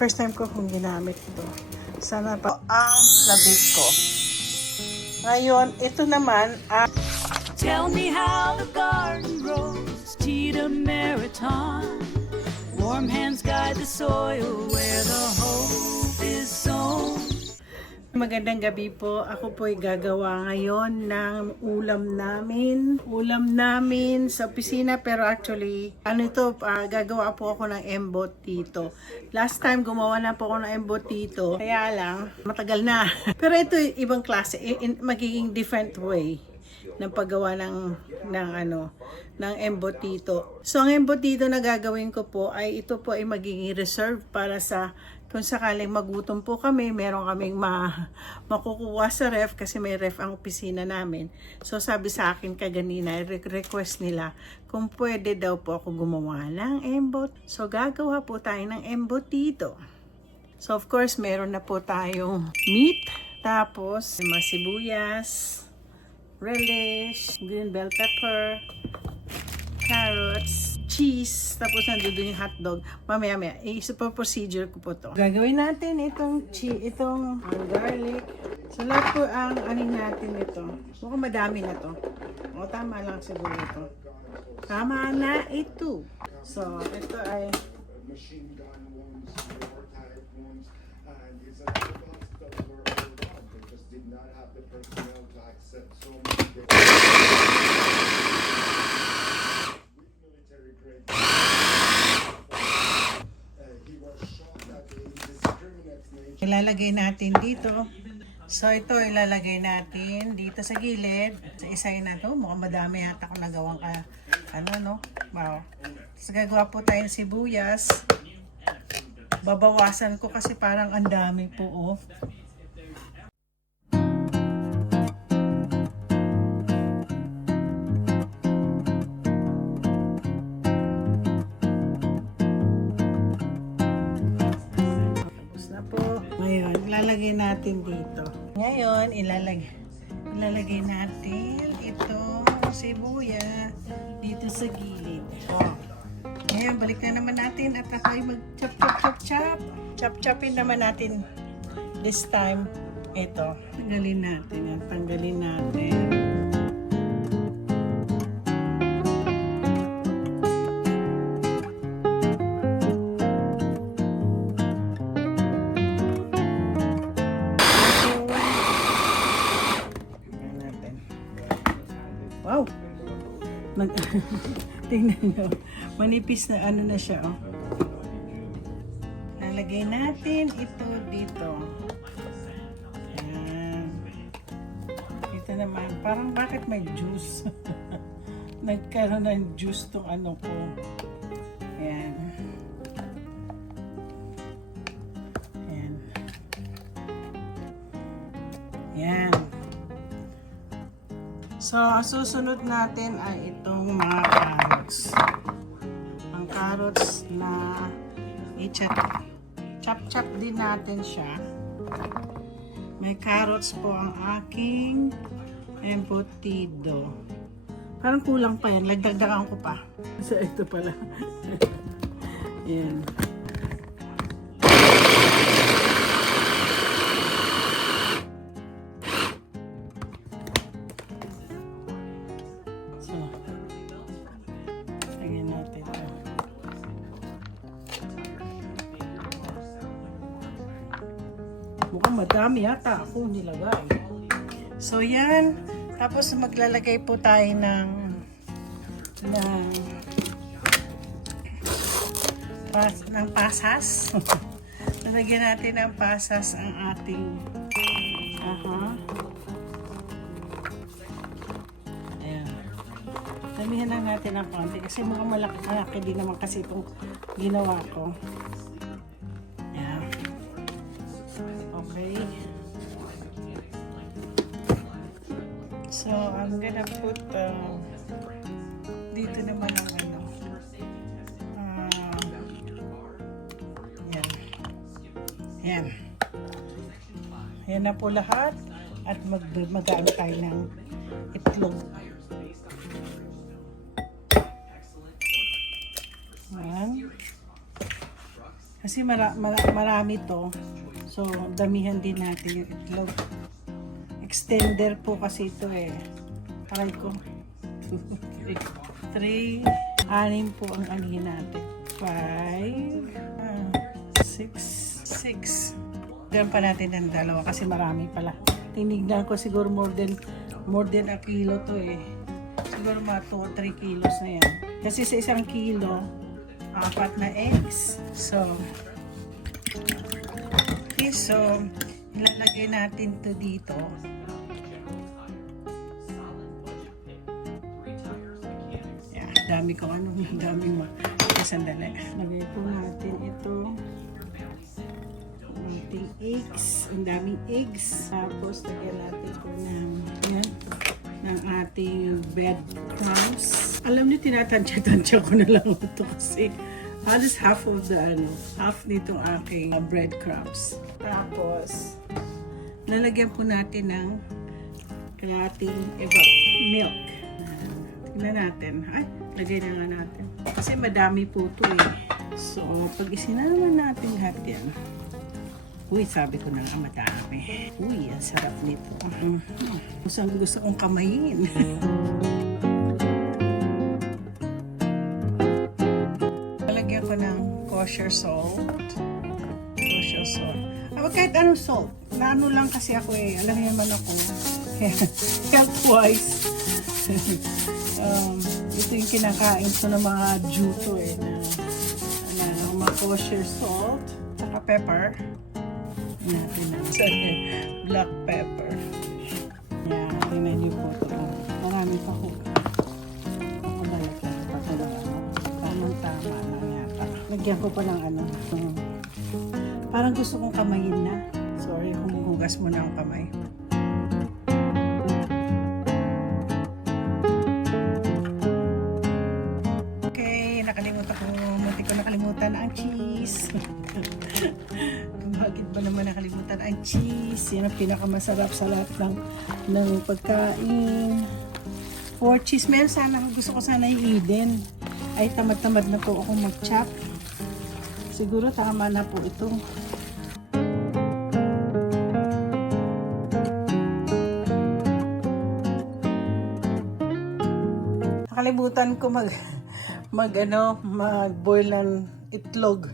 First time ko kung ginamit ito. Sana pa ang labit ko. Ngayon, ito naman ang Tell me how the garden grows, Tita Meriton. Warm hands guide the soil where the hope is sown. magandang gabi po. Ako po ay gagawa ngayon ng ulam namin. Ulam namin sa opisina, pero actually, gagawa po ako ng embotito. Last time gumawa na po ako ng embotito. Kaya lang, matagal na. Pero ito ibang klase, magiging different way ng paggawa ng embotito. So ang embotito na gagawin ko po ay ito po ay magiging reserve para sa kung sakaling magutom po kami, meron kaming makukuha sa ref kasi may ref ang opisina namin. So sabi sa akin kaganina, request nila kung pwede daw po ako gumawa ng embot. So gagawa po tayo ng embotito. So of course, meron na po tayong meat, tapos mga sibuyas, relish, green bell pepper, carrots, cheese, tapos nandun yung hotdog. Mamaya, isa pa procedure ko po to. Gagawin natin itong garlic. So lahat po ang anin natin ito. Mukhang madami na to. O tama lang siguro ito. Tama na ito. So ito ay machine gun wounds, war type wounds, and it's a hospital were overwhelmed. They just did not have the personnel to accept so many with military grade. He was shocked at the indiscriminate nature. ilalagay natin dito. So ito ilalagay natin dito sa gilid. Sa isa na to, mukhang madami yata akong nagawang Wow. So gagawa po tayo ng sibuyas. Babawasan ko kasi parang ang dami po, oh. Tapos na po. Ngayon, ilalagay natin dito. Ngayon, ilalagay natin itong sibuyas dito sa gilid. Oh. Ngayon, balik na naman natin at ako ay mag-chop. Chop-chopin naman natin this time. Ito, tanggalin natin. Wow! Tingnan nyo. Manipis na na siya, oh. Lalagay natin ito dito. Ayan. Ito naman. Parang bakit may juice? Nagkaroon ng juice tong ko. Ayan. Ayan. Ayan. So, ang susunod natin ay itong mga carrots. Ang carrots na chop din natin siya. May carrots po ang aking embutido. Parang kulang pa yan. Lagdagdagan ko pa. So, ito pala. Yan. Mukhang madami yata ako nilagay. So yan. Tapos maglalagay po tayo ng pasas. Lalagyan natin ng pasas ang ating ayan. Damihan lang natin ng konti kasi mukhang malaki din naman kasi itong ginawa ko. Okay. So, I'm gonna put dito naman ang yan. Yan na po lahat at magaan tayo ng itlog. Yan. Kasi marami to. So, damihan din natin yung itlog. Extender po kasi ito eh. Aray ko. 3, 6 po ang anihin natin. 5, 6. Diyan pa natin ng dalawa kasi marami pala. Tinignan ko siguro more than a kilo to eh. Siguro mga 2 or 3 kilos na yan. Kasi sa isang kilo, 4 na eggs. So, okay, so, ilalagay natin to dito. Yeah, dami ko sandali. Lagay po natin ito. Ating eggs. Ang daming eggs. Tapos, lagyan natin po ng ating breadcrumbs. Alam niyo, tinatansya ko na lang ito kasi halos half nitong aking breadcrumbs. Tapos, lalagyan po natin ng ating milk. Tignan natin. Ay, lagay na nga natin. Kasi madami po ito eh. So, pag isinama natin lahat yan. Uy, sabi ko na nga madami. Uy, ang sarap nito. Gusto kong kamayin. Lalagyan ko ng kosher salt. Kahit anong salt. Naano lang kasi ako eh. Alam niyo naman ako. Health-wise. Ito yung kinakain ko ng mga juto eh. Na mga kosher salt. Saka pepper. Natin black pepper. Yan, tingnan niyo po ito. Marami pa po. Ako balatan pa talaga. Tamang-tama lang yata. Lagyan ko pa ng parang gusto kong kamayin na. Sorry, humuhugas mo na ang kamay. Okay, munti ko nakalimutan ang cheese. Bakit ba naman nakalimutan ang cheese? Yan ang pinakamasarap sa lahat ng pagkain. 4 cheese. Gusto ko sana i-Eden. Ay, tamad-tamad na po ako mag-chop. Siguro tama na po ito. Nakalimutan ko mag-boil ng itlog.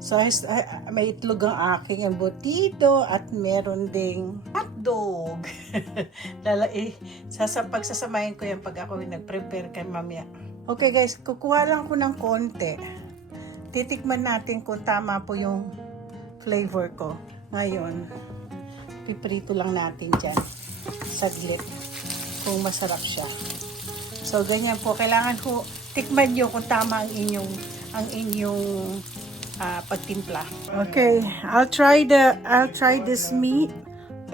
So, may itlog ang aking embutido at meron ding hotdog. Pagsasamahin ko yan pag ako nag-prepare kay mamaya. Okay guys, kukuha lang ko ng konti. Titikman natin kung tama po yung flavor ko. Ngayon, piprito lang natin dyan. Saglit. Kung masarap siya. So, ganyan po. Kailangan ko tikman nyo kung tama ang inyong pagtimpla. Okay, I'll try this meat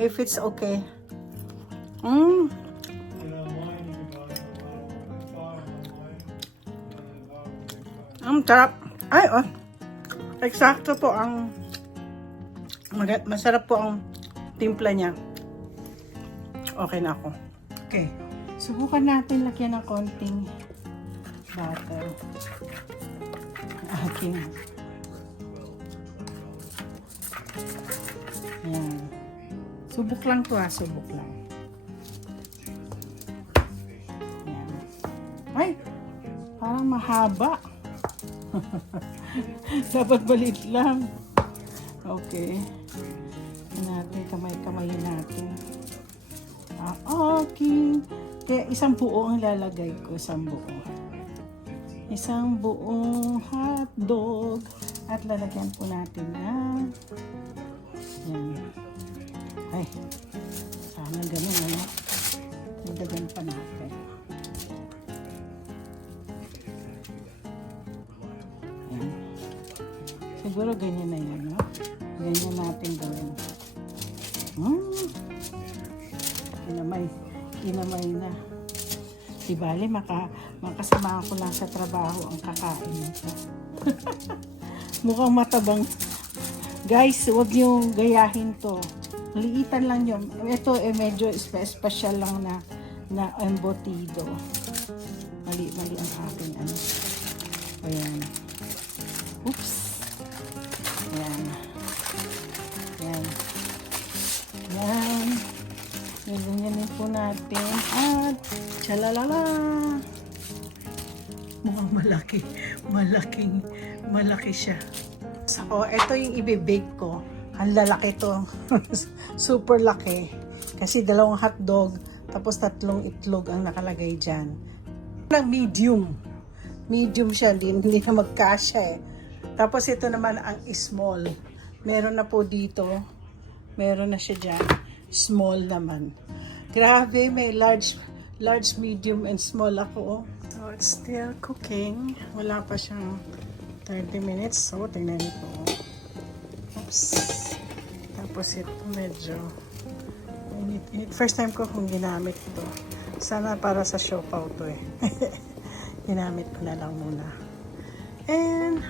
if it's okay. Sarap. Ay, eksakto po ang masarap po ang timpla niya. Okay na ako. Okay. Subukan natin lagyan ng konting butter. Aking yan. Subok lang to subok lang. Yan. Ay! Parang mahaba. Dapat balit lang. Okay. Natin, kamay-kamayin natin. Okay. Kaya isang buo ang lalagay ko. Isang buong hotdog. At lalagyan po natin na yan. Ay, sana ganun Nagdagan pa natin. Yan. Siguro ganyan na yan, no? Ganyan natin gawin. Kinamay na. Di bale, makasama ko lang sa trabaho ang kakain nito. Mukhang matabang. Guys, huwag niyong gayahin to. Liitan lang yun. Ito medyo special lang na embutido. Mali ang aking Ayan. Oops. natin at chalalala. Mukhang malaki. Malaki siya. So, ito yung ibibake ko. Ang lalaki to. Super laki. Kasi 2 hotdog, tapos 3 itlog ang nakalagay dyan. Medium. Medium siya, hindi na magkasya eh. Tapos ito naman ang small. Meron na po dito. Meron na siya dyan. Small naman. Grabe, may large, medium, and small ako. So, it's still cooking. Wala pa siyang 30 minutes. So, tingnan niyo po. Oops. Tapos ito medyo init. First time ko kung ginamit ito. Sana para sa siopaw to eh. Ginamit ko na lang muna. And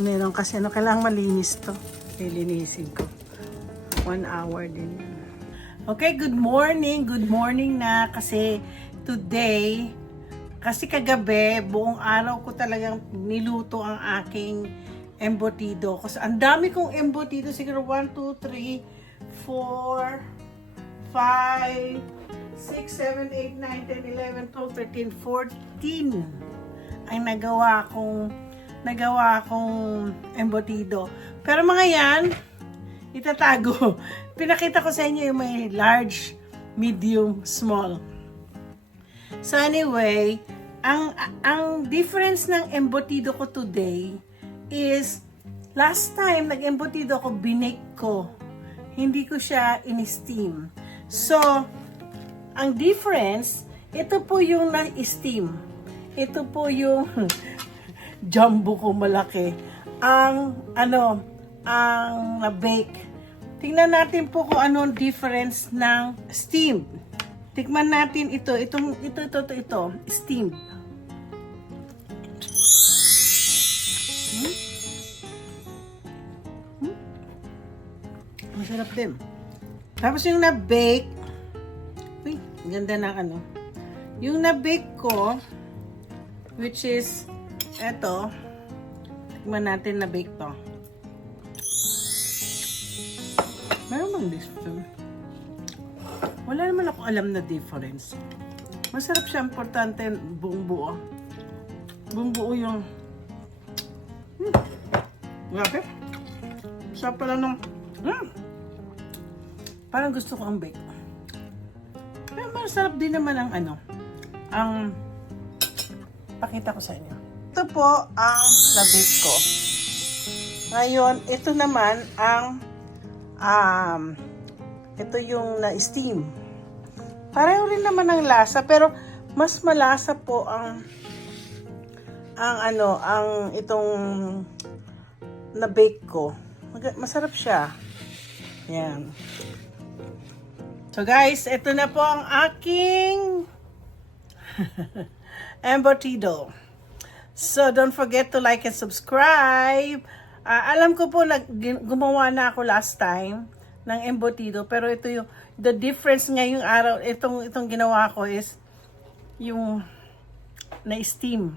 meron kasi kailangan malinis to. Lilinisin ko. 1 hour din yan. Okay, good morning na kasi today, kasi kagabi, buong araw ko talagang niluto ang aking embutido. Kasi ang dami kong embutido, siguro 1, 2, 3, 4, 5, 6, 7, 8, 9, 10, 11, 12, 13, 14 ang nagawa kong embutido. Pero mga yan, itatago. Pinakita ko sa inyo yung may large, medium, small. So anyway, ang difference ng embutido ko today is last time nag-embutido ko, binake ko. Hindi ko siya in-steam. So, ang difference, ito po yung na-steam. Ito po yung jumbo ko malaki. Ang na-bake. Tingnan natin po kung anong difference ng steam. Tikman natin ito, steam. Masarap din. Tapos yung na-bake, ganda ng yung na-bake ko, which is, eto, tikman natin na-bake to. Meron bang difference? Wala naman ako alam na difference. Masarap siya, importante buong buo. Buong buo yung grabe. Masarap pala nung parang gusto ko ang bake. Pero masarap din naman ang pakita ko sa inyo. Ito po ang na-bake ko. Ngayon, ito naman ang ito yung na-steam. Pareho rin naman ang lasa, pero mas malasa po ang itong na-bake ko. Masarap siya. Yan. So guys, ito na po ang aking embutido. So don't forget to like and subscribe. Alam ko po gumawa na ako last time ng embutido, pero ito yung the difference ngayong araw, itong ginawa ko is yung na-steam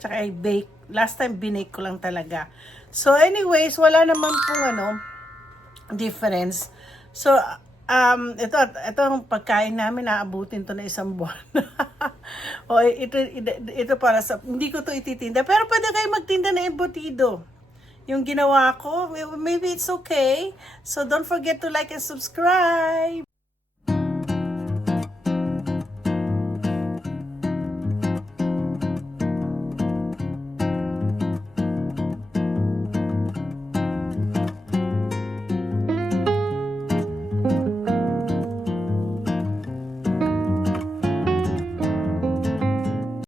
tsaka i-bake. Last time binake ko lang talaga. So anyways, wala naman pong difference. So ito ang pagkain namin, naabutin to na 1 buwan. O ito para sa, hindi ko to ititinda, pero pwede kayo magtinda na embutido. Yung ginawa ko, maybe it's okay. So don't forget to like and subscribe.